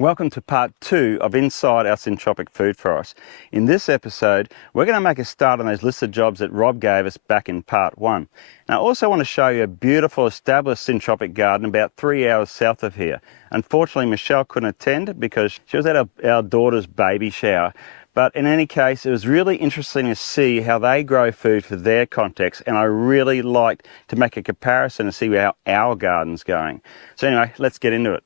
Welcome to part 2 of Inside our Syntropic Food Forest. In this episode, we're going to make a start on those list of jobs that Rob gave us back in part 1. Now, I also want to show you a beautiful established syntropic garden about 3 hours south of here. Unfortunately, Michelle couldn't attend because she was at our daughter's baby shower. But in any case, it was really interesting to see how they grow food for their context, and I really liked to make a comparison and see how our garden's going. So anyway, let's get into it.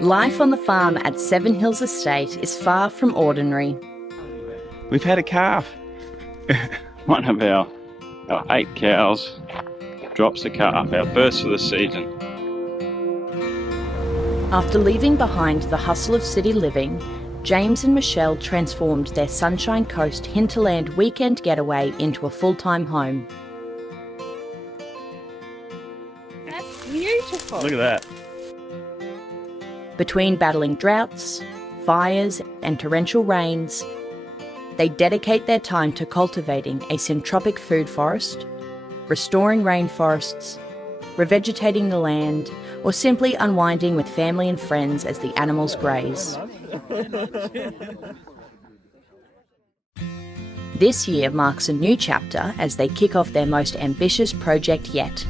Life on the farm at Seven Hills Estate is far from ordinary. We've had a calf. One of our 8 cows drops a calf, our first for the season. After leaving behind the hustle of city living, James and Michelle transformed their Sunshine Coast hinterland weekend getaway into a full-time home. That's beautiful. Look at that. Between battling droughts, fires and torrential rains, they dedicate their time to cultivating a syntropic food forest, restoring rainforests, revegetating the land, or simply unwinding with family and friends as the animals graze. This year marks a new chapter as they kick off their most ambitious project yet.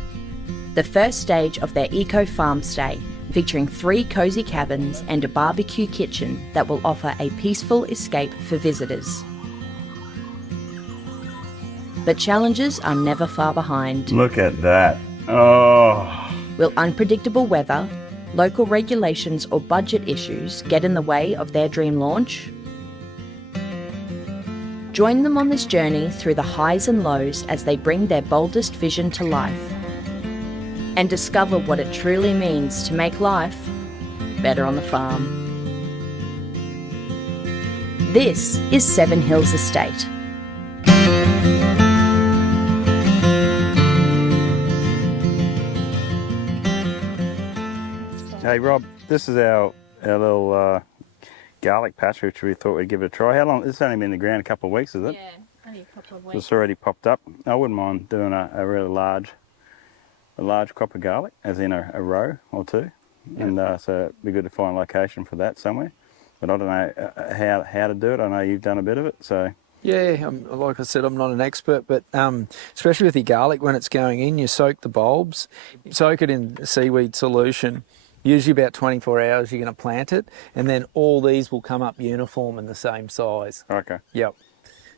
The first stage of their eco-farm stay, featuring 3 cosy cabins and a barbecue kitchen that will offer a peaceful escape for visitors. But challenges are never far behind. Look at that. Oh. Will unpredictable weather, local regulations or budget issues get in the way of their dream launch? Join them on this journey through the highs and lows as they bring their boldest vision to life. And discover what it truly means to make life better on the farm. This is Seven Hills Estate. Hey Rob, this is our little garlic patch which we thought we'd give it a try. How long? It's only been in the ground a couple of weeks, is it? Yeah, only a couple of weeks. It's already popped up. I wouldn't mind doing a really large crop of garlic, as in a row or 2. Yeah. And so it'd be good to find a location for that somewhere. But I don't know how to do it. I know you've done a bit of it, so. Yeah, like I said, I'm not an expert, but especially with your garlic, when it's going in, you soak the bulbs, soak it in seaweed solution. Usually about 24 hours you're going to plant it, and then all these will come up uniform and the same size. Okay. Yep.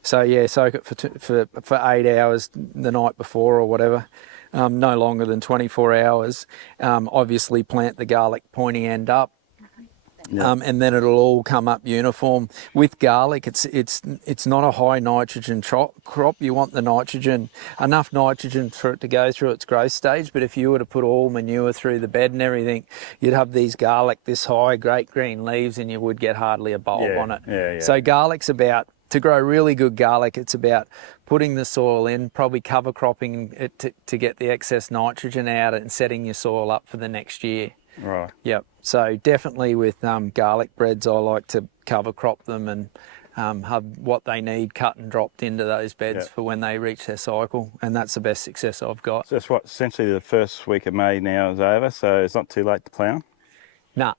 So yeah, soak it for 8 hours the night before or whatever. No longer than 24 hours. Obviously plant the garlic pointy end up. Yep. And then it'll all come up uniform. With garlic, it's not a high nitrogen crop. You want the nitrogen, enough nitrogen for it to go through its growth stage. But if you were to put all manure through the bed and everything, you'd have these garlic this high, great green leaves, and you would get hardly a bulb on it. Yeah. So garlic's about, to grow really good garlic, it's about putting the soil in, probably cover cropping it to get the excess nitrogen out and setting your soil up for the next year. Right. Yep. So definitely with garlic breads, I like to cover crop them and have what they need cut and dropped into those beds for when they reach their cycle, and that's the best success I've got. So that's what, essentially the first week of May now is over, so it's not too late to plough? No.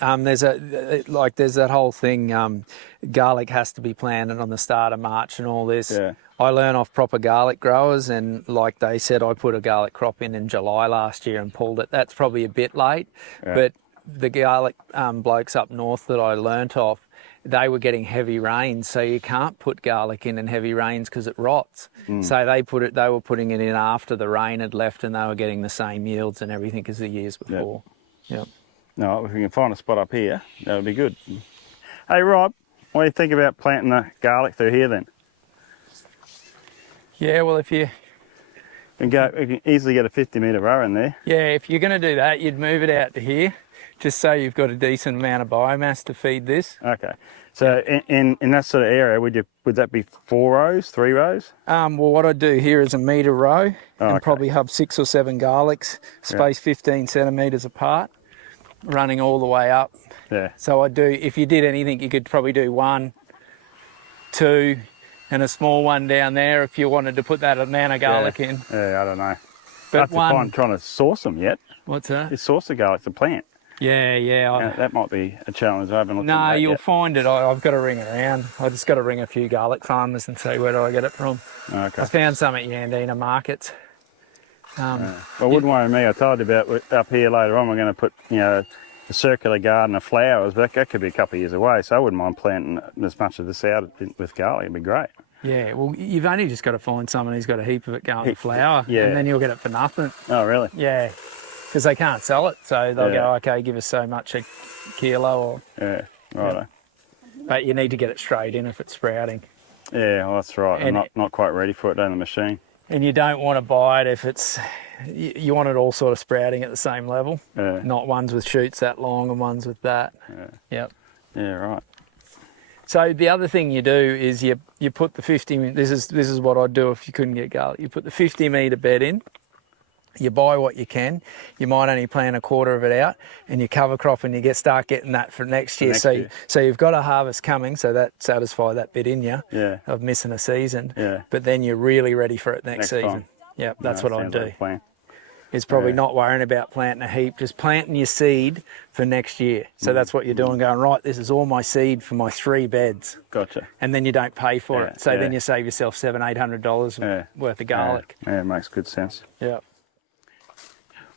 There's that whole thing, garlic has to be planted on the start of March and all this. Yeah. I learn off proper garlic growers, and like they said, I put a garlic crop in July last year and pulled it. That's probably a bit late, but the garlic blokes up north that I learnt off, they were getting heavy rains, so you can't put garlic in heavy rains because it rots. So they were putting it in after the rain had left, and they were getting the same yields and everything as the years before. Yep. No, if we can find a spot up here, that would be good. Hey Rob, what do you think about planting the garlic through here then? Yeah, well, if you can easily get a 50-metre row in there. Yeah, if you're going to do that, you'd move it out to here, just so you've got a decent amount of biomass to feed this. Okay, so in that sort of area, would that be 4 rows, 3 rows? Well, what I'd do here is a metre row, and probably have 6 or 7 garlics, spaced 15 centimetres apart, running all the way up. Yeah. So I'd do, if you did anything, you could probably do 1, 2, and a small one down there if you wanted to put that amount of garlic in. Yeah, I don't know. But Have to find trying to source them yet. What's that? You source the garlic, the plant. Yeah. That might be a challenge. I haven't looked at No, that you'll yet. find it. I've got to ring around. I just got to ring a few garlic farmers and see where do I get it from. Okay. I found some at Yandina markets. Well, wouldn't worry me. I told you about up here later on. We're going to put, a circular garden of flowers, but that could be a couple of years away. So I wouldn't mind planting as much of this out with garlic. It'd be great. Yeah, well, you've only just got to find someone who's got a heap of it going to flower, and then you'll get it for nothing. Oh, really? Yeah, because they can't sell it, so they'll go, okay, give us so much a kilo. Or Righto. But you need to get it straight in if it's sprouting. Yeah, well, that's right. And I'm not quite ready for it on the machine. And you don't want to buy it if it's, you want it all sort of sprouting at the same level, not ones with shoots that long and ones with that. Yep. Yeah, right. So the other thing you do is you put the 50, this is what I'd do if you couldn't get garlic. You put the 50 metre bed in, you buy what you can, you might only plant a quarter of it out, and you cover crop and you start getting that for next year. So you've got a harvest coming, so that satisfy that bit in you of missing a season. Yeah. But then you're really ready for it next season. Time. Yep, that's what I'd do. Like a plan. Is probably not worrying about planting a heap, just planting your seed for next year. So that's what you're doing, going, right, this is all my seed for my 3 beds. Gotcha. And then you don't pay for it. So then you save yourself $700-800 worth of garlic. Yeah, it makes good sense. Yeah.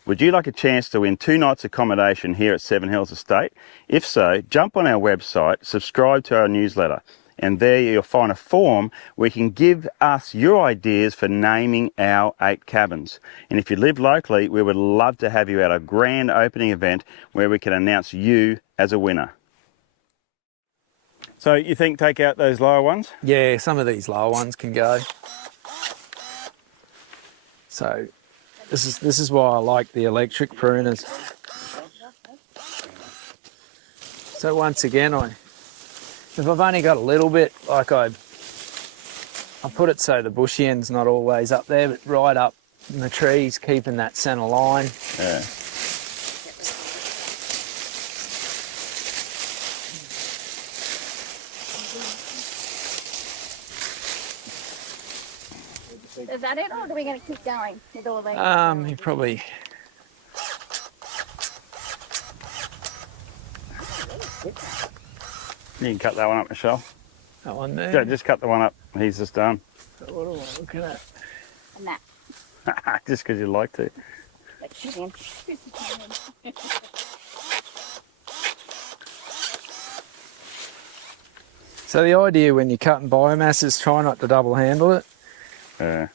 Would you like a chance to win 2 nights accommodation here at Seven Hills Estate? If so, jump on our website, subscribe to our newsletter, and there you'll find a form where you can give us your ideas for naming our 8 cabins. And if you live locally, we would love to have you at a grand opening event where we can announce you as a winner. So you think take out those lower ones? Yeah, some of these lower ones can go. So this is why I like the electric pruners. So once again, if I've only got a little bit, like I put it so the bushy end's not always up there, but right up in the trees, keeping that centre line. Yeah. Is that it, or are we going to keep going with all these? You probably. You can cut that one up, Michelle. That one there. Yeah, just cut the one up. He's just done. So what am I looking at? And that. Just because you like to. Like, shit, man. So the idea when you're cutting biomass is try not to double handle it. Yeah.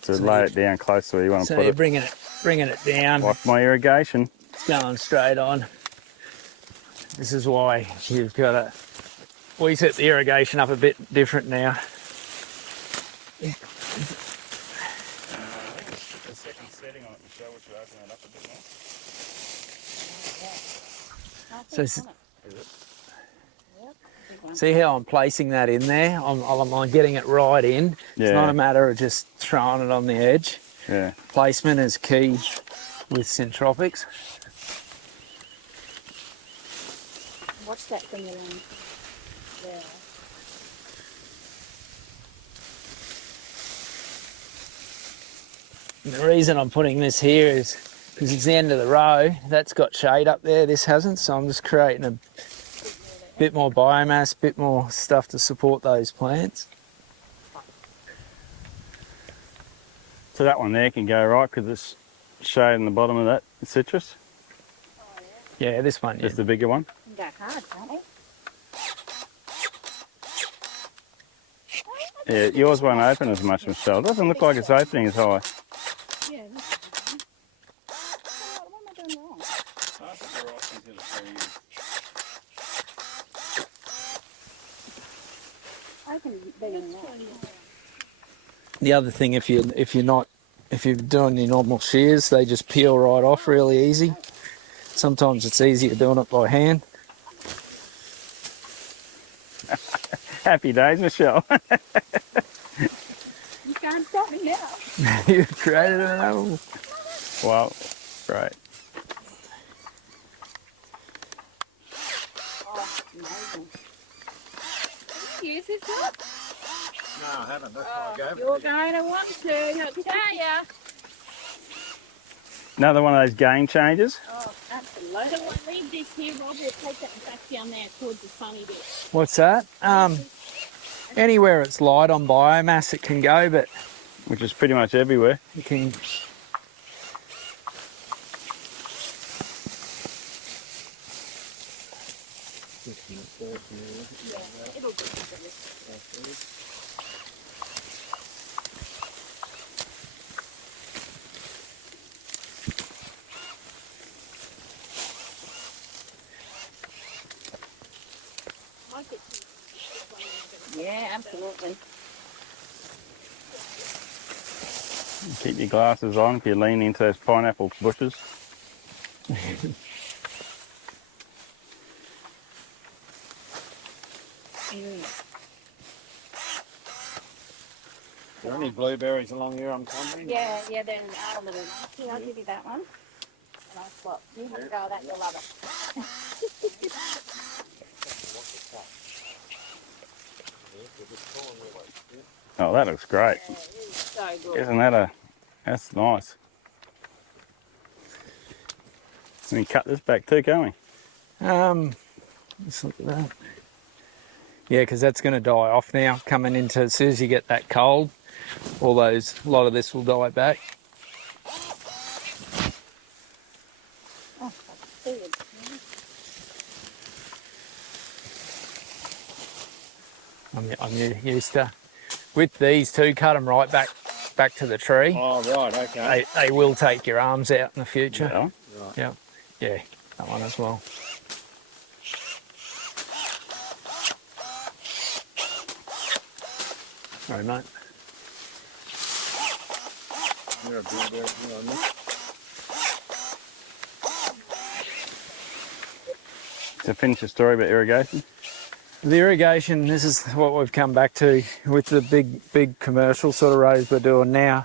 So lay it down close to where you want to So put you're it. bringing it down. Like my irrigation. It's going straight on. This is why you've got to. We set the irrigation up a bit different now. So see how I'm placing that in there? I'm getting it right in. It's not a matter of just throwing it on the edge. Yeah. Placement is key with Syntropics. Watch that thing along there. And the reason I'm putting this here is because it's the end of the row. That's got shade up there, this hasn't, so I'm just creating a bit more biomass, bit more stuff to support those plants. So that one there can go right because it's shade in the bottom of that citrus. Yeah, this one, yeah. Just the bigger one. Can go hard, can't it? Yeah, yours won't open as much, Michelle. It doesn't look like it's opening as high. Yeah, this is fine. What am I doing wrong? I can be in that. The other thing, if you're doing your normal shears, they just peel right off really easy. Sometimes it's easier doing it by hand. Happy days, Michelle. You can't stop me now. You've created an animal. Wow, great. Oh, amazing. Use this one? No, I haven't. That's why I gave You're going to want to, I'll tell ya. Another one of those game changers. Oh, absolutely. So what, leave this here, Rob. We'll take that back down there towards the funny bit. What's that? Anywhere it's light on biomass, it can go, but Which is pretty much everywhere. you can. Yeah, it'll be good. Yeah, absolutely. Keep your glasses on if you lean into those pineapple bushes. Are there any blueberries along here I'm covering? Yeah, they're a little nasty. I'll give you that one. Nice lot. You have a go at that, you'll love it. Oh, that looks great. Yeah, it is so good. Isn't that that's nice. We can cut this back too, can't we? Let's look at that. Yeah, because that's going to die off now. Coming into as soon as you get that cold, a lot of this will die back. Oh, that's good. I'm used to. With these too, cut them right back to the tree. Oh, right, okay. They will take your arms out in the future. Yeah. Yeah, yeah, that one as well. Sorry, mate. You're a blueberry, you know, Nick. To finish the story about irrigation. The irrigation, this is what we've come back to with the big commercial sort of rows we're doing now.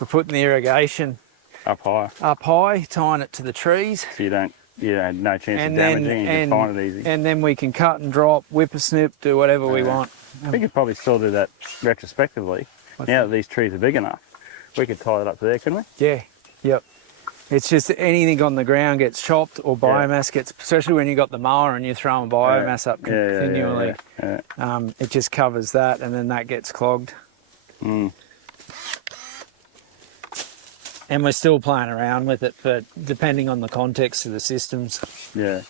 We're putting the irrigation Up high, up high, tying it to the trees. so you don't, no chance And of then, damaging. You can find it easy. and then we can cut and drop, whip a snip, do whatever we want. We could probably still do that retrospectively. Now that these trees are big enough, we could tie it up to there, couldn't we? Yeah, yep. It's just anything on the ground gets chopped or biomass gets, especially when you got the mower and you're throwing biomass up continually. Yeah. It just covers that and then that gets clogged. Mm. And we're still playing around with it, but depending on the context of the systems. Yeah.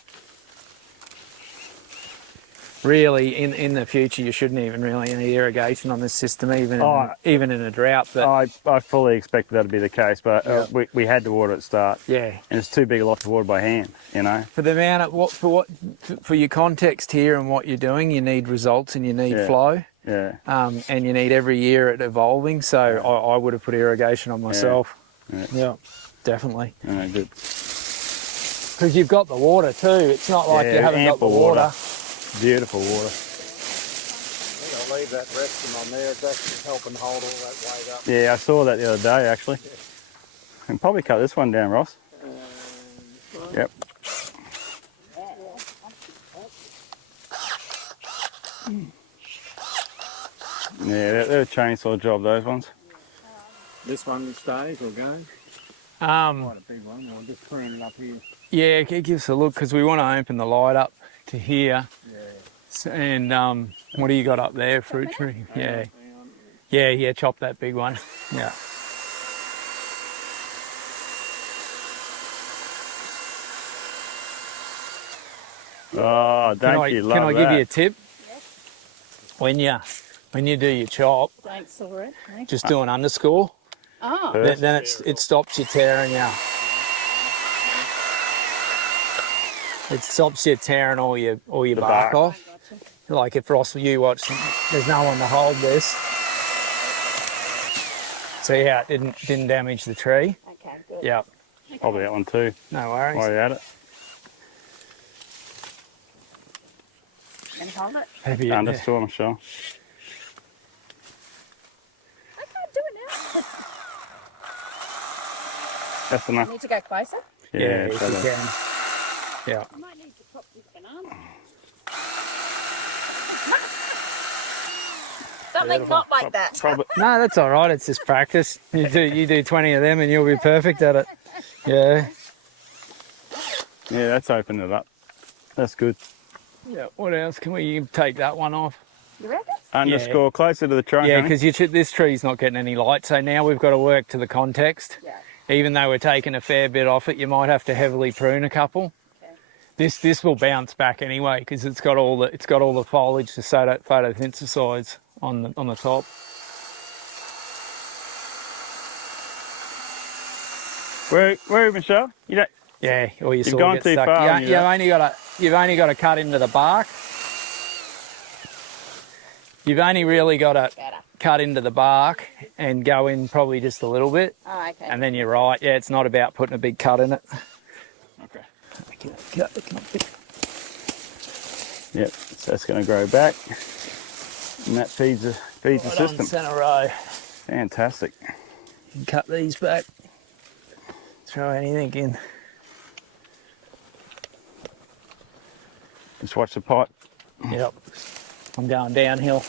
Really, in the future, you shouldn't even really need irrigation on this system, even in a drought. But I fully expected that to be the case, but we had to water at the start. yeah, And it's too big a lot to water by hand, you know. for the amount of for your context here and what you're doing, you need results and you need flow. Yeah. And you need every year it evolving. So I would have put irrigation on myself. Yeah, definitely. Good. Because you've got the water too. It's not like you haven't got the ample water. Beautiful water. I'm going to leave that resting on there. It's actually helping hold all that weight up. Yeah, I saw that the other day actually. And probably cut this one down, Ross. Yep. Yeah, they're a chainsaw job, those ones. This one stays or goes? Quite a big one. We'll just turn it up here. Yeah, it gives a look because we want to open the light up to here. Yeah. And what do you got up there? Fruit tree? Yeah, chop that big one. Yeah. Oh, don't you love Can I that? give you a tip? When you do your chop, Don't saw it. eh? just do an underscore. Oh, First? Then it stops you tearing It stops you tearing all your bark bark. off. I got you. Like if Ross, you watch, there's no one to hold this. See how it didn't damage the tree? Okay, good. Yeah, Probably that one too, no while worries. you're at it. And hold it. Maybe Undersaw, I'm sure. I can't do it now. That's I enough. need to go closer. Yeah, if you better. can. Yeah. I might need to chop this banana. Something not like that. Probably. No, that's all right. It's just practice. You do 20 of them and you'll be perfect at it. Yeah. Yeah, that's opened it up. That's good. Yeah. What else can we take that one off? You reckon? Underscore closer to the trunk. Yeah, honey. because this tree's not getting any light, so now we've got to work to the context. Yeah. Even though we're taking a fair bit off it, you might have to heavily prune a couple. Okay. This will bounce back anyway because it's got all the foliage to photosynthesize on the top. Where Michelle? You don't. Yeah, or you You've sort gone of get too stuck. far, haven't you, You've only got to cut into the bark. You've only really got to Better. cut into the bark and go in probably just a little bit, Oh, okay. and then you're right. Yeah, it's not about putting a big cut in it. Okay. Yep. So that's going to grow back, and that feeds the Right system. on centre row. Fantastic. And cut these back. Throw anything in. Just watch the pipe. Yep. I'm going downhill.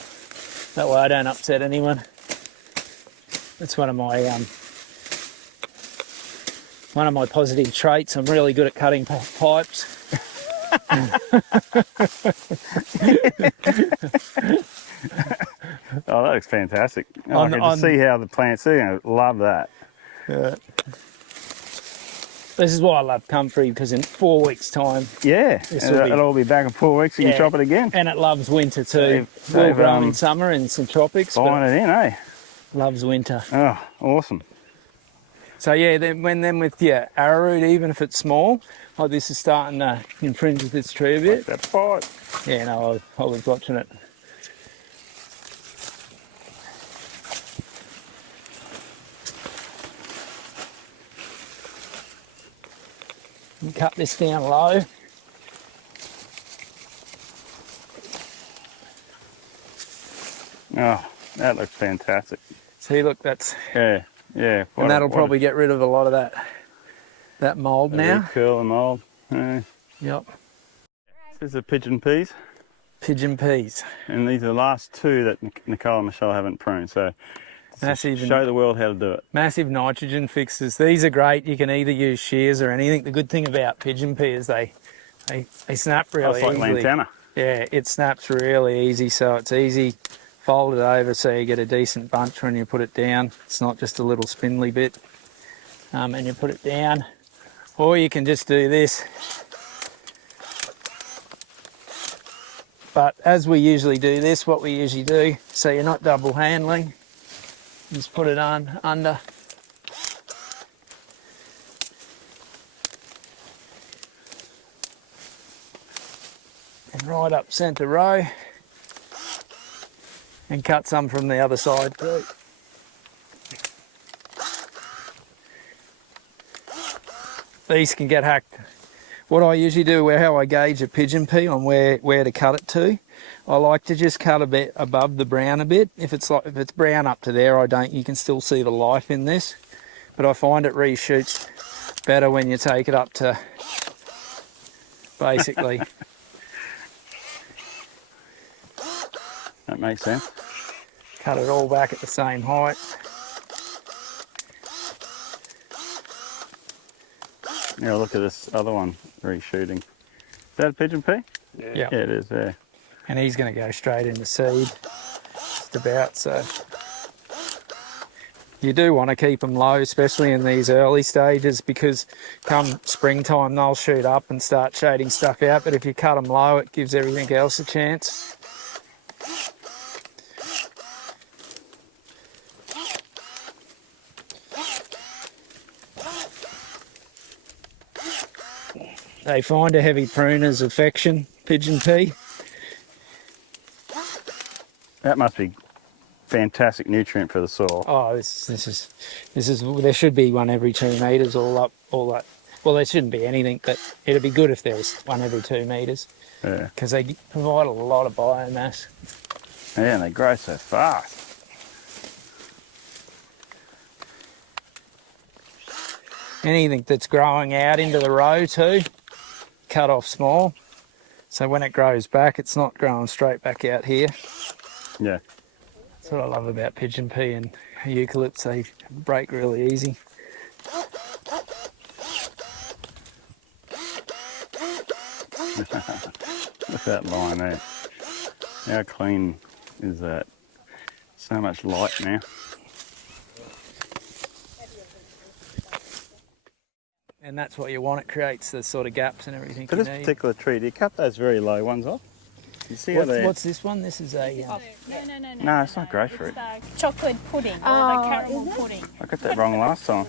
That way I don't upset anyone. That's one of my positive traits. I'm really good at cutting pipes. Oh, that looks fantastic. Oh, I can On- just see how the plants are going to love that. Yeah. This is why I love comfrey, because in 4 weeks' time, Yeah. This will be- It'll all be back in 4 weeks. You Yeah. can chop it again. and it loves winter too. They've, Will grow in um, summer in Syntropics, Buying but it in, eh? loves winter. Oh, awesome. So yeah, then with arrowroot, even if it's small, like this is starting to infringe with this tree a bit. That pipe. Yeah, no, I was watching it. And cut this down low. Oh, that looks fantastic. See, look, that's Yeah, yeah. and that'll probably get rid of a lot of that mold now. Curl and mold. Yeah. Yep. This is the pigeon peas, Pigeon peas. and these are the last two that Nicole and Michelle haven't pruned. So Massive, show the world how to do it. massive nitrogen fixes. These are great. You can either use shears or anything. The good thing about pigeon pea is they snap Oh, really it's like easily. lantana. Yeah, it snaps really easy, so it's easy. Fold it over so you get a decent bunch when you put it down. It's not just a little spindly bit. And you put it down. Or you can just do this. But as we usually do this, what we usually do, so you're not double handling, just put it on under. And right up centre row. And cut some from the other side too. These can get hacked. What I usually do, how I gauge a pigeon pea on where to cut it to, I like to just cut a bit above the brown a bit. If it's brown up to there, you can still see the life in this. But I find it reshoots better when you take it up to basically. That makes sense. Cut it all back at the same height. Yeah, look at this other one reshooting. Is that a pigeon pea? Yeah. Yeah, it is. Yeah. And he's going to go straight into seed, just about. So you do want to keep them low, especially in these early stages, because come springtime they'll shoot up and start shading stuff out. But if you cut them low, it gives everything else a chance. They find a heavy pruner's affection, pigeon pea. That must be fantastic nutrient for the soil. Oh, this is. There should be one every 2 metres, all that. Well, there shouldn't be anything, but it'd be good if there was one every 2 metres, Yeah. because they provide a lot of biomass. Yeah, and they grow so fast. Anything that's growing out into the row too, cut off small, so when it grows back, it's not growing straight back out here. Yeah. That's what I love about pigeon pea and eucalypts. They break really easy. Look at that line there. How clean is that? So much light now. And that's what you want. It creates the sort of gaps and everything For you this need. particular tree, do you cut those very low ones off? You see how they're... What's this one? This is a... No, it's not grapefruit. It's the chocolate pudding or the caramel pudding. I got that wrong last time.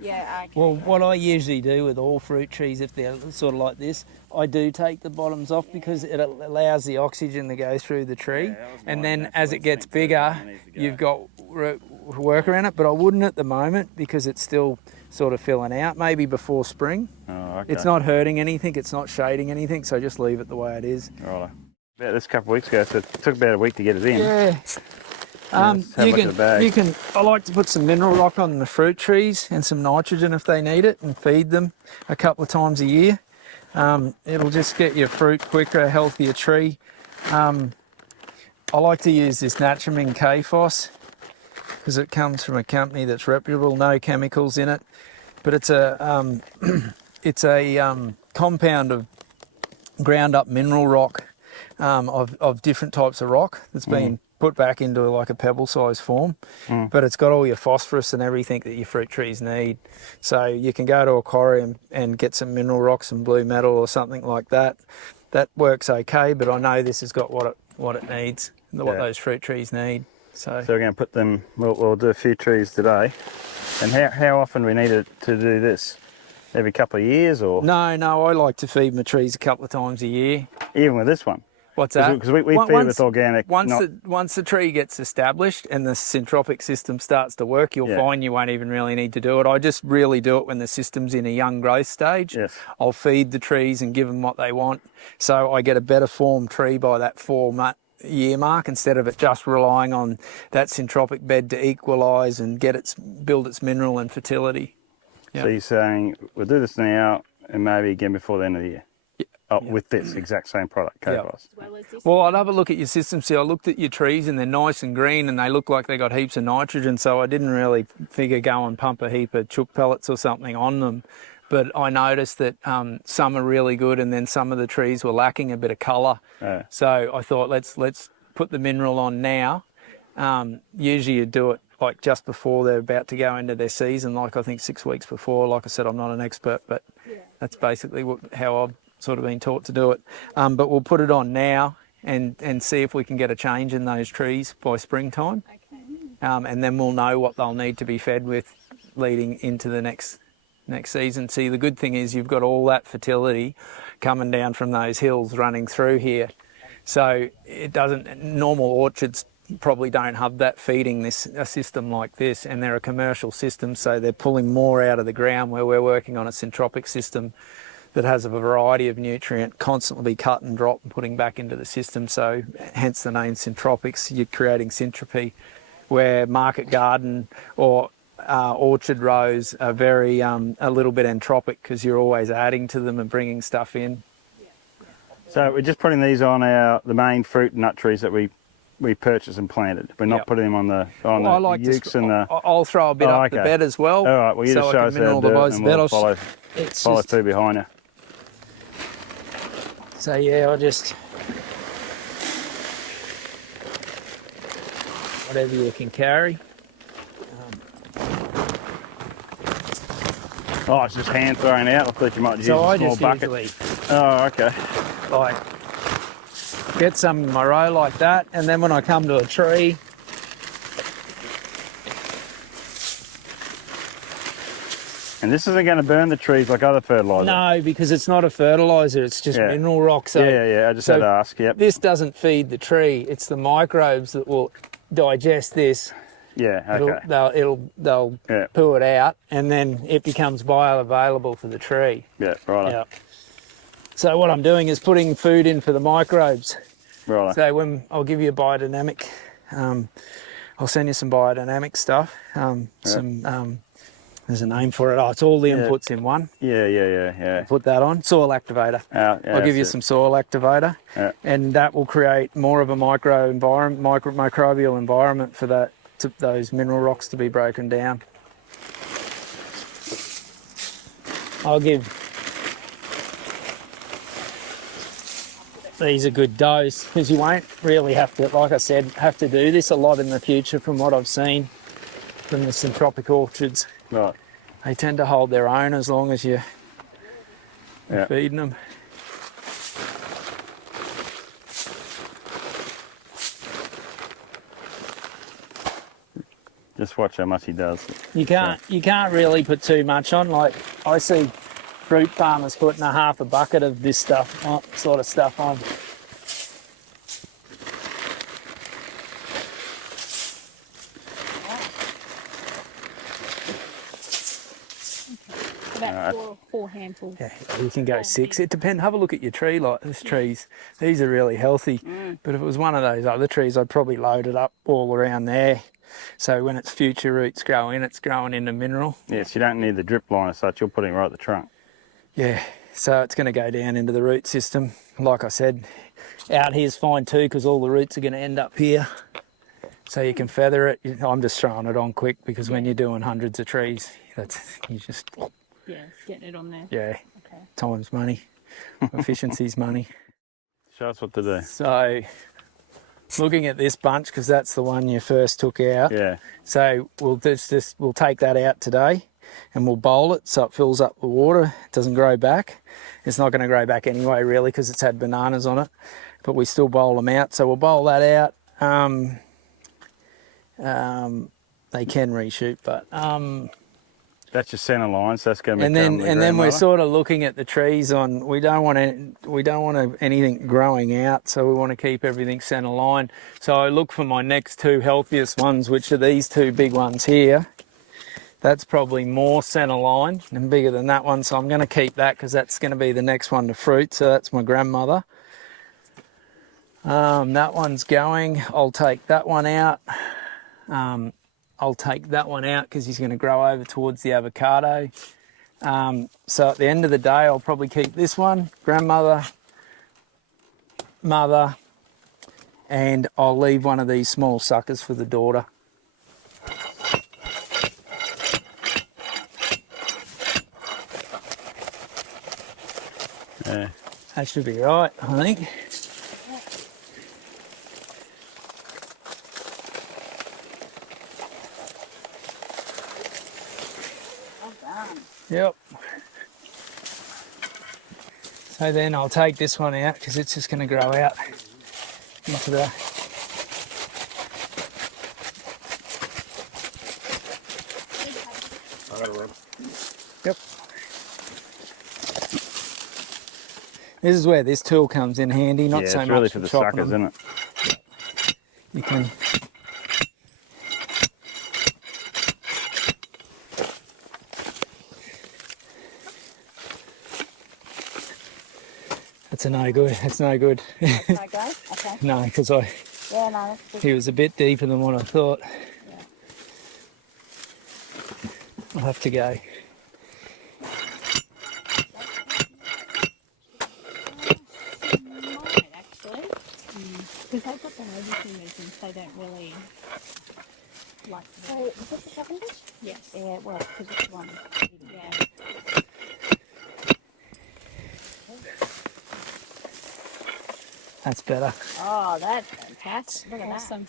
Yeah, okay. Well, what I usually do with all fruit trees, if they're sort of like this, I do take the bottoms off because it allows the oxygen to go through the tree. And then as it gets bigger, you've got work around it. But I wouldn't at the moment because it's still sort of filling out, maybe before spring. Oh, okay. It's not hurting anything, it's not shading anything, so just leave it the way it is. Right. About this a couple of weeks ago, so it took about a week to get it in. Yeah. Let's have a look at the bag. I like to put some mineral rock on the fruit trees and some nitrogen if they need it and feed them a couple of times a year. It'll just get your fruit quicker, a healthier tree. I like to use this Naturamin K-Phos because it comes from a company that's reputable, no chemicals in it. But it's a compound of ground up mineral rock of different types of rock that's been put back into like a pebble size form, but it's got all your phosphorus and everything that your fruit trees need. So you can go to a quarry and get some mineral rocks and blue metal or something like that. That works okay, but I know this has got what it needs, what those fruit trees need. So we're going to put them, we'll do a few trees today. And how often do we need it to do this? Every couple of years or? No, I like to feed my trees a couple of times a year. Even with this one? What's that? Because we feed with organic. Once the tree gets established and the Syntropic system starts to work, you'll find you won't even really need to do it. I just really do it when the system's in a young growth stage. Yes. I'll feed the trees and give them what they want. So I get a better formed tree by that 4-year mark instead of it just relying on that Syntropic bed to equalise and build its mineral and fertility. Yeah. So you're saying we'll do this now and maybe again before the end of the year? With this exact same product, K-Phos. Well, I'd have a look at your system. See, I looked at your trees and they're nice and green and they look like they got heaps of nitrogen, so I didn't really figure go and pump a heap of chook pellets or something on them. But I noticed that some are really good and then some of the trees were lacking a bit of colour. So I thought let's put the mineral on now. Usually you do it like just before they're about to go into their season, like I think 6 weeks before. Like I said, I'm not an expert, but that's basically how I've sort of been taught to do it. But we'll put it on now and see if we can get a change in those trees by springtime. Okay. And then we'll know what they'll need to be fed with leading into the next season. See, the good thing is you've got all that fertility coming down from those hills running through here. So it doesn't, normal orchards probably don't have that feeding a system like this, and they're a commercial system, so they're pulling more out of the ground, where we're working on a Syntropic system that has a variety of nutrient constantly cut and drop and putting back into the system. So hence the name Syntropics. You're creating syntropy, where market garden or orchard rows are very a little bit entropic because you're always adding to them and bringing stuff in. So we're just putting these on the main fruit and nut trees that we purchased and planted. We're not putting them on the ukes and the... I'll throw a bit up the bed as well. All right, well you just show us how to do it and we'll follow through behind you. So yeah, I just... whatever you can carry. Oh, it's just hand thrown out. I thought you might use a small bucket. Usually, Oh, okay. like, get some in my row like that, and then when I come to a tree, And this isn't going to burn the trees like other fertiliser? no, because it's not a fertiliser, it's just mineral rock. So, I just had to ask, yep. This doesn't feed the tree, it's the microbes that will digest this. Yeah, okay. They'll poo it out, and then it becomes bioavailable for the tree. Yeah, right. Yeah. So what I'm doing is putting food in for the microbes. Right. So when I'll give you a biodynamic, I'll send you some biodynamic stuff, some There's a name for it. Oh, it's all the inputs in one. Yeah. Put that on. Soil activator. Yeah, I'll give you some soil activator, and that will create more of a microbial environment for those mineral rocks to be broken down. I'll give these a good dose because you won't really have to, like I said, have to do this a lot in the future from what I've seen from the Syntropic orchards. Right. They tend to hold their own as long as you're feeding them. Just watch how much he does. You can't really put too much on. Like I see fruit farmers putting a half a bucket of this stuff, sort of stuff on. About four handfuls. Yeah, you can go 6. It depends. Have a look at your tree. Like this trees, these are really healthy. But if it was one of those other trees, I'd probably load it up all around there. So when its future roots grow in, it's growing into mineral. Yes, you don't need the drip line as such. You're putting it right at the trunk. Yeah, so it's going to go down into the root system. Like I said, out here's fine too because all the roots are going to end up here. So you can feather it. I'm just throwing it on quick because when you're doing hundreds of trees, you just... Yeah, getting it on there. Yeah, Okay. time's money, efficiency's money. Show us what to do. So looking at this bunch, because that's the one you first took out. Yeah. So we'll take that out today and we'll bowl it so it fills up the water. It doesn't grow back. It's not going to grow back anyway, really, because it's had bananas on it. But we still bowl them out. So we'll bowl that out. They can reshoot, but... That's your centre line, so that's going to be. And then we're sort of looking at the trees on. We don't want anything growing out, so we want to keep everything centre line. So I look for my next 2 healthiest ones, which are these 2 big ones here. That's probably more centre line and bigger than that one, so I'm going to keep that because that's going to be the next one to fruit. So that's my grandmother. That one's going. I'll take that one out. I'll take that one out because he's going to grow over towards the avocado. So at the end of the day, I'll probably keep this one, grandmother, mother, and I'll leave one of these small suckers for the daughter. Yeah. That should be right, I think. Yep. So then I'll take this one out because it's just going to grow out into the... Yep. This is where this tool comes in handy, not so it's much really for the chopping suckers, them. isn't it? You can... That's a no good. That's no good. No go? Okay. No, because Yeah, no, that's good. he was a bit deeper than what I thought. Yeah. I'll have to go. Might actually. Because they've got them everything reasons they don't really like them. So, is this the Cavendish? Yes. Yeah, well, because it's one. Yeah. That's better. Oh, that's fantastic. Look at that.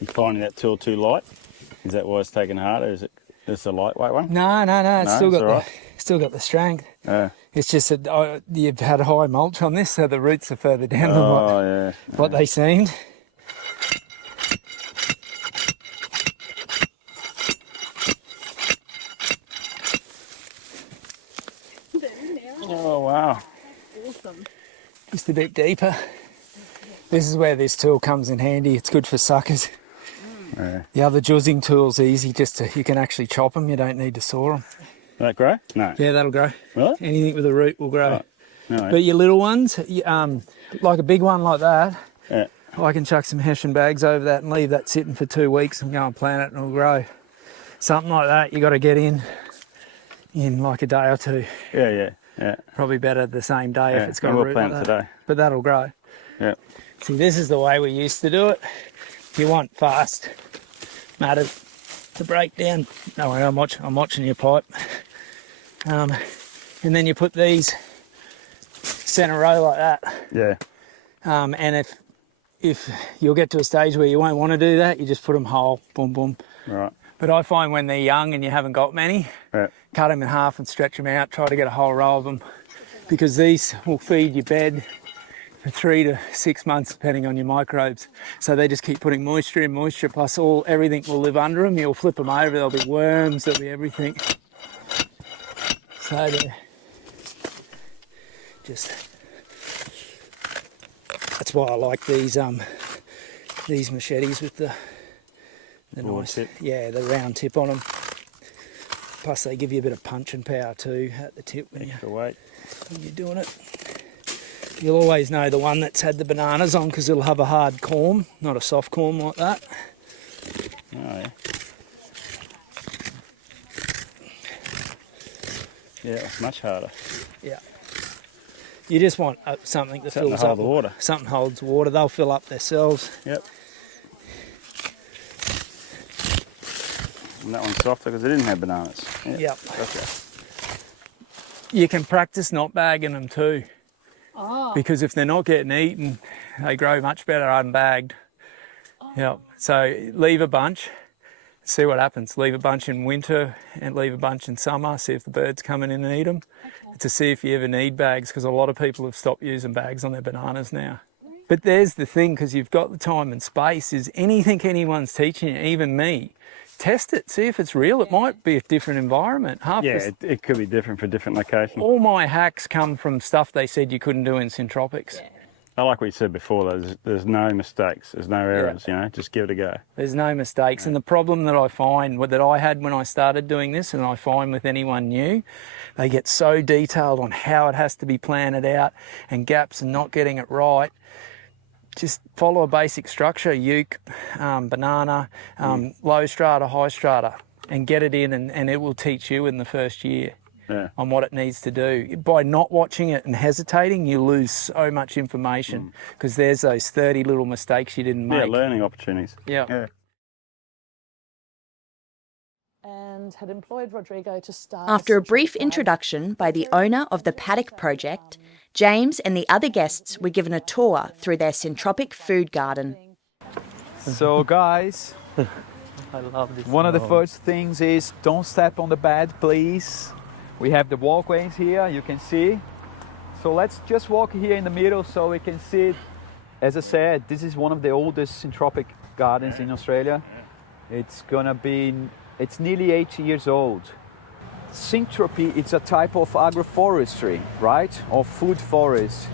You finding that tool too light? Is that why it's taking harder? Is it a lightweight one? No. It's No, still got it's all right. still got the strength. Yeah. It's just that you've had high mulch on this, so the roots are further down than what they seemed. Oh wow. Awesome. Just a bit deeper. This is where this tool comes in handy. It's good for suckers. Yeah. The other juzzing tool's easy, you can actually chop them. You don't need to saw them. Will that grow? No. Yeah, that'll grow. Really? Anything with a root will grow. Right. No. But your little ones, like a big one like that, Yeah. I can chuck some Hessian bags over that and leave that sitting for 2 weeks and go and plant it and it'll grow. something like that, you got to get in like a day or two. Yeah. Probably better the same day Yeah, if it's got and a we'll root plant like it that. today. But that'll grow. Yeah. See, this is the way we used to do it. You want fast matter to break down. No worry, I'm watching your pipe. And then you put these centre row like that. Yeah. And if you'll get to a stage where you won't want to do that, you just put them whole, boom, boom. Right. But I find when they're young and you haven't got many, Yeah. cut them in half and stretch them out, try to get a whole row of them, because these will feed your bed for 3 to 6 months depending on your microbes. So they just keep putting moisture in, moisture plus everything will live under them. You'll flip them over, there'll be worms, there'll be everything. So that's why I like these machetes with the nice tip. Yeah, the round tip on them. Plus they give you a bit of punching power too at the tip when Extra weight. you're doing it. You'll always know the one that's had the bananas on because it'll have a hard corm, not a soft corm like that. Oh, yeah. Yeah, it's much harder. Yeah. You just want something that Something fills to up hold the water. Something holds water. They'll fill up themselves. Yep. And that one's softer because it didn't have bananas. Yep. Gotcha. You can practice not bagging them too. Oh. Because if they're not getting eaten, they grow much better unbagged. Yep. So leave a bunch, see what happens. Leave a bunch in winter and leave a bunch in summer, see if the birds come in and eat them. Okay. To see if you ever need bags, because a lot of people have stopped using bags on their bananas now. But there's the thing, because you've got the time and space, is anything anyone's teaching you, even me, test it, see if it's real. It might be a different environment. It could be different for different locations. All my hacks come from stuff they said you couldn't do in Syntropics. Yeah. I like what you said before, there's no mistakes, there's no errors, just give it a go. There's no mistakes. And the problem that I find, that I had when I started doing this, and I find with anyone new, they get so detailed on how it has to be planted out and gaps and not getting it right. Just follow a basic structure, uke, banana, low strata, high strata, and get it in, and it will teach you in the first year on what it needs to do. By not watching it and hesitating, you lose so much information, because there's those 30 little mistakes you didn't make. Yeah, learning opportunities. Yeah. And had employed Rodrigo to start. After a brief introduction by the owner of the Paddock Project, James and the other guests were given a tour through their Syntropic food garden. So guys, I love this. one of the first things is don't step on the bed, please. We have the walkways here, you can see. So let's just walk here in the middle so we can see. As I said, this is one of the oldest Syntropic gardens in Australia. It's nearly 80 years old. Syntropy, it's a type of agroforestry, right? Or food forest.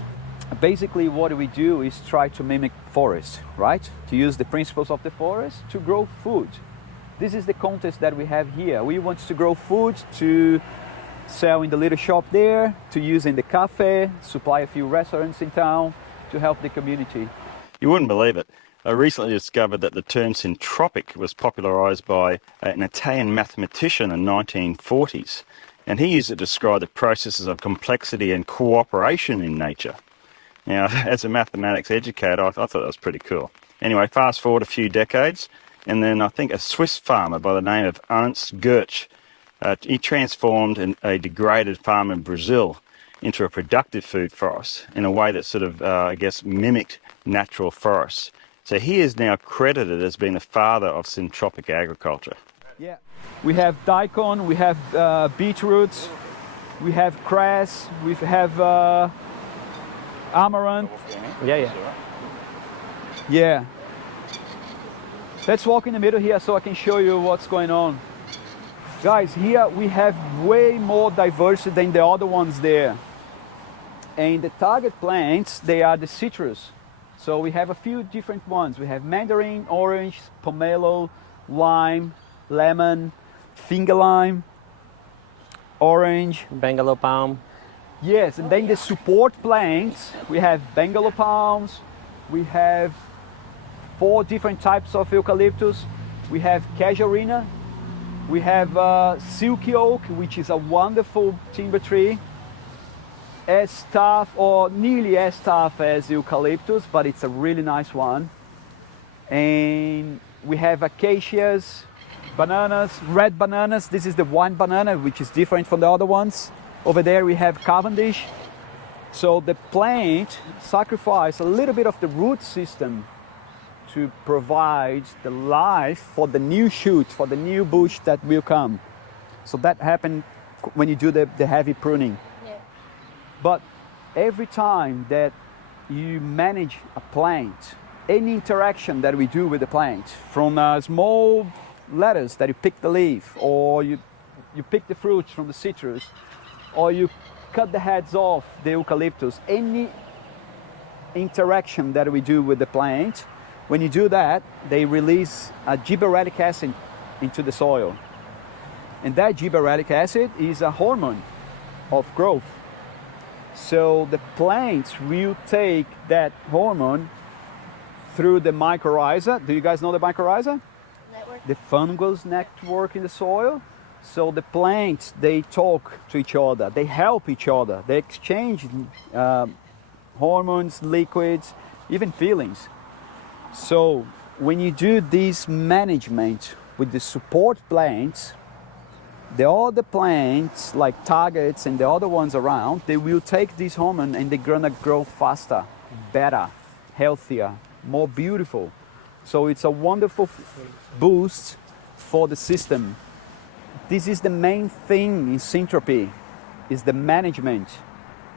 Basically what we do is try to mimic forest, right? To use the principles of the forest to grow food. This is the contest that we have here. We want to grow food to sell in the little shop there, to use in the cafe, supply a few restaurants in town, to help the community. You wouldn't believe it. I recently discovered that the term syntropic was popularised by an Italian mathematician in the 1940s, and he used it to describe the processes of complexity and cooperation in nature. Now, as a mathematics educator, I thought that was pretty cool. Anyway, fast forward a few decades, and then I think a Swiss farmer by the name of Ernst Goetsch, he transformed a degraded farm in Brazil into a productive food forest in a way that sort of, mimicked natural forests. So he is now credited as being the father of syntropic agriculture. Yeah, we have daikon, we have beetroots, we have cress, we have amaranth. Yeah. Let's walk in the middle here so I can show you what's going on. Guys, here we have way more diversity than the other ones there. And the target plants, they are the citrus. So we have a few different ones. We have mandarin, orange, pomelo, lime, lemon, finger lime, orange. Bangalore palm. Yes, and then the support plants, we have Bangalore palms, we have 4 different types of eucalyptus, we have casuarina, We have silky oak, which is a wonderful timber tree, as tough or nearly as tough as eucalyptus, but it's a really nice one. And we have acacias, bananas, red bananas. This is the wine banana, which is different from the other ones. Over there we have Cavendish. So the plant sacrifices a little bit of the root system to provide the life for the new shoot, for the new bush that will come. So that happens when you do the heavy pruning. Yeah. But every time that you manage a plant, any interaction that we do with the plant, from small lettuce that you pick the leaf, or you pick the fruits from the citrus, or you cut the heads off the eucalyptus, any interaction that we do with the plant, when you do that, they release a gibberellic acid into the soil. And that gibberellic acid is a hormone of growth. So the plants will take that hormone through the mycorrhiza. Do you guys know the mycorrhiza? Network. The fungus network in the soil. So the plants, they talk to each other, they help each other, they exchange hormones, liquids, even feelings. So when you do this management with the support plants, the other plants like targets and the other ones around, they will take this hormone and they're gonna grow faster, better, healthier, more beautiful. So it's a wonderful boost for the system. This is the main thing in Syntropy, is the management.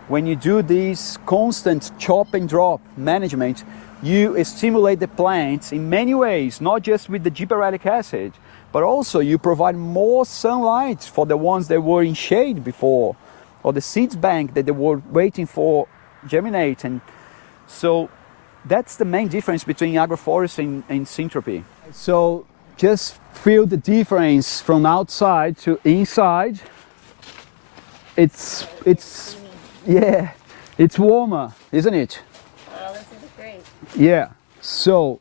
When you do this constant chop and drop management, you stimulate the plants in many ways, not just with the gibberellic acid, but also you provide more sunlight for the ones that were in shade before, or the seeds bank that they were waiting for germinate. And so that's the main difference between agroforestry and Syntropy. So just feel the difference from outside to inside. It's warmer, isn't it? Oh, this is great. Yeah. So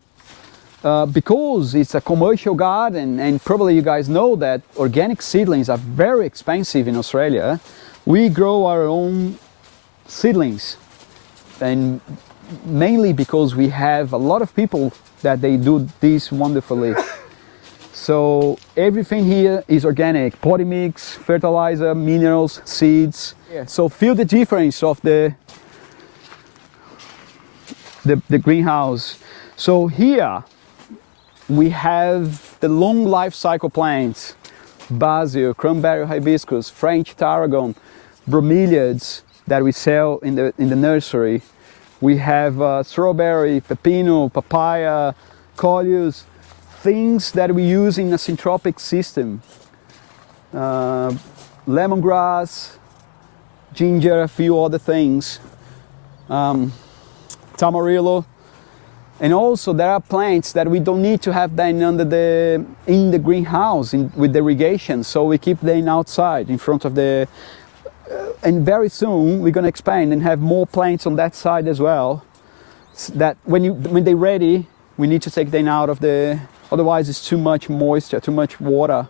because it's a commercial garden, and probably you guys know that organic seedlings are very expensive in Australia, we grow our own seedlings, and mainly because we have a lot of people that they do this wonderfully. So everything here is organic: potting mix, fertilizer, minerals, seeds. Yeah. So feel the difference of the greenhouse. So here we have the long life cycle plants: basil, cranberry hibiscus, French tarragon, bromeliads that we sell in the nursery. We have strawberry, pepino, papaya, coleus, things that we use in a syntropic system. Lemongrass, ginger, a few other things. Tamarillo. And also there are plants that we don't need to have them in the greenhouse with the irrigation, so we keep them outside in front of the... and very soon we're going to expand and have more plants on that side as well. So that when they're ready, we need to take them out of the... Otherwise it's too much moisture, too much water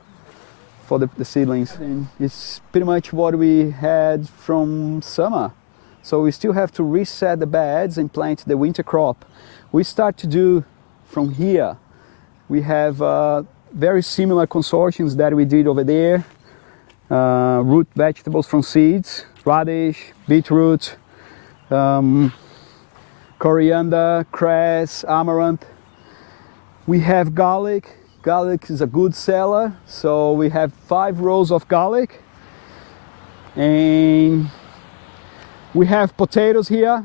for the seedlings. And it's pretty much what we had from summer. So we still have to reset the beds and plant the winter crop. We start to do from here. We have very similar consortiums that we did over there. Root vegetables from seeds: radish, beetroot, coriander, cress, amaranth. We have garlic. Garlic is a good seller, so we have 5 rows of garlic. And we have potatoes here.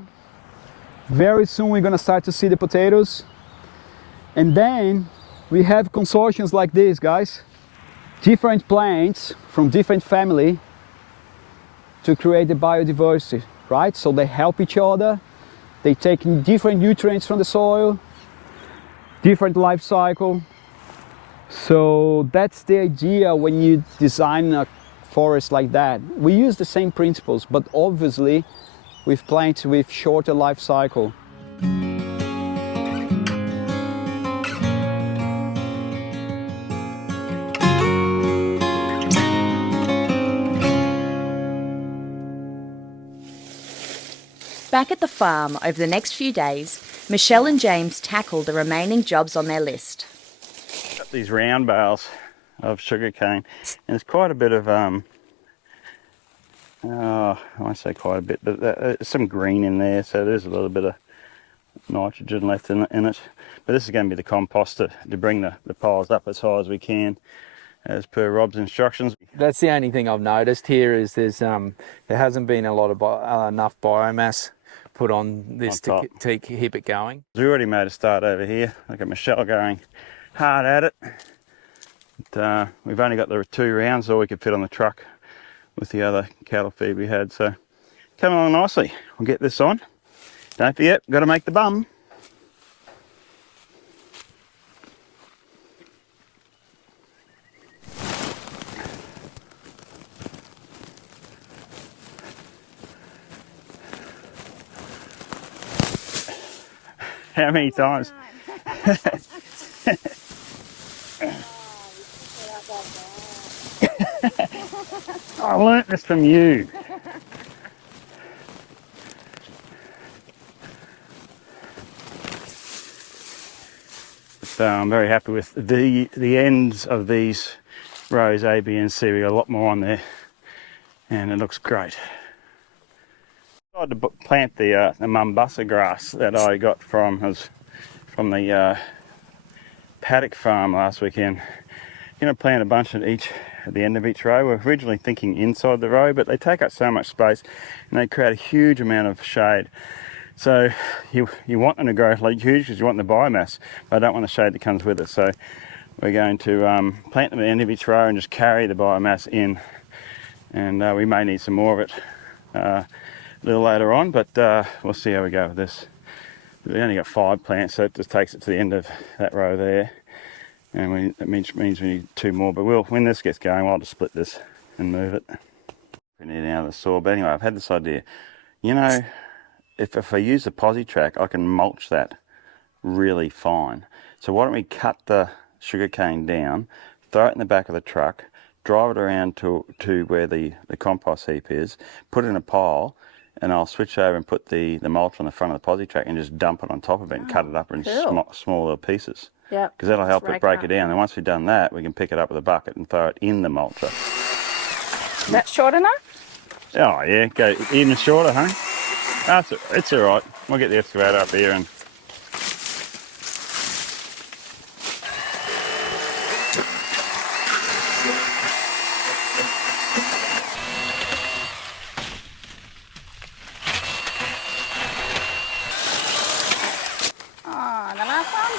Very soon we're gonna start to see the potatoes. And then we have consortiums like this, guys. Different plants from different family to create the biodiversity, right? So they help each other. They take different nutrients from the soil, different life cycle. So that's the idea when you design a forest like that. We use the same principles, but obviously with plants with shorter life cycle. back at the farm over the next few days, Michelle and James tackle the remaining jobs on their list. Got these round bales of sugarcane, and there's quite a bit of I won't say quite a bit, but there's some green in there, so there's a little bit of nitrogen left in it. But this is going to be the compost to bring the piles up as high as we can, as per Rob's instructions. That's the only thing I've noticed here is there hasn't been a lot of enough biomass put on this to keep it going. We already made a start over here. Look at Michelle going hard at it. But, we've only got the 2 rounds all we could fit on the truck with the other cattle feed we had, so coming along nicely. We'll get this on. Don't forget, got to make the bum. How many times? I learnt this from you. So I'm very happy with the ends of these rows A, B and C. We got a lot more on there and it looks great. I decided to plant the Mombasa grass that I got from the paddock farm last weekend. I'm going to plant a bunch at the end of each row. We're originally thinking inside the row, but they take up so much space and they create a huge amount of shade. So you want them to grow like huge because you want the biomass, but I don't want the shade that comes with it. So we're going to plant them at the end of each row and just carry the biomass in. And we may need some more of it a little later on, but we'll see how we go with this. We only got 5 plants, so it just takes it to the end of that row there. And that means we need 2 more, but when this gets going, I'll just split this and move it. We need it out of the soil, but anyway, I've had this idea. You know, if I use the posi track, I can mulch that really fine. So why don't we cut the sugarcane down, throw it in the back of the truck, drive it around to where the compost heap is, put it in a pile, and I'll switch over and put the mulch on the front of the posi track and just dump it on top of it and cut it up in small little pieces. Yeah. Because that'll help it break it down. And once we've done that, we can pick it up with a bucket and throw it in the mulcher. That's short enough? Oh yeah, go even shorter, honey. It's all right. We'll get the excavator up here and. Oh, the last one?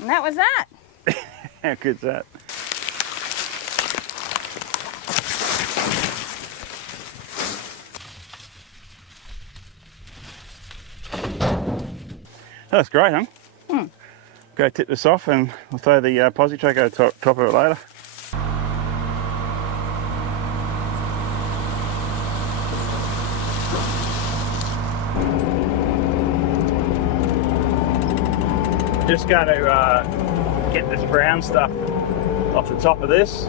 And that was that. How good's that? That's great, huh? Go tip this off and we'll throw the posi track over the top of it later. Just going to get this brown stuff off the top of this.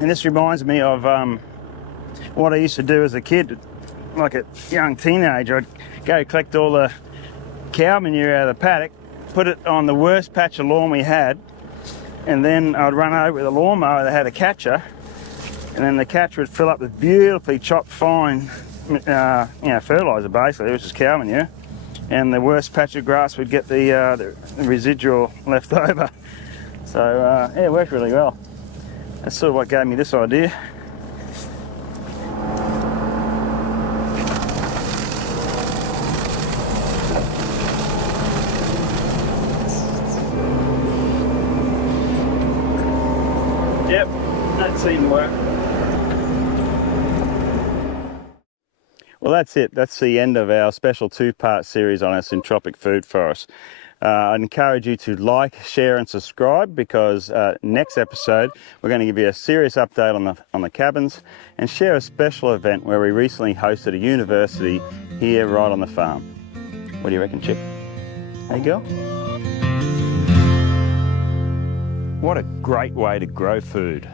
And this reminds me of what I used to do as a kid, like a young teenager. I'd go collect all the cow manure out of the paddock, put it on the worst patch of lawn we had, and then I'd run over with a lawnmower that had a catcher, and then the catcher would fill up with beautifully chopped fine fertiliser basically, which is cow manure. And the worst patch of grass would get the residual left over. So yeah, it worked really well. That's sort of what gave me this idea. Yep, that seemed to work. Well, that's it. That's the end of our special 2-part series on our Syntropic food forest. I'd encourage you to like, share and subscribe because next episode we're going to give you a serious update on the cabins and share a special event where we recently hosted a university here right on the farm. What do you reckon, Chip? Hey, girl? What a great way to grow food.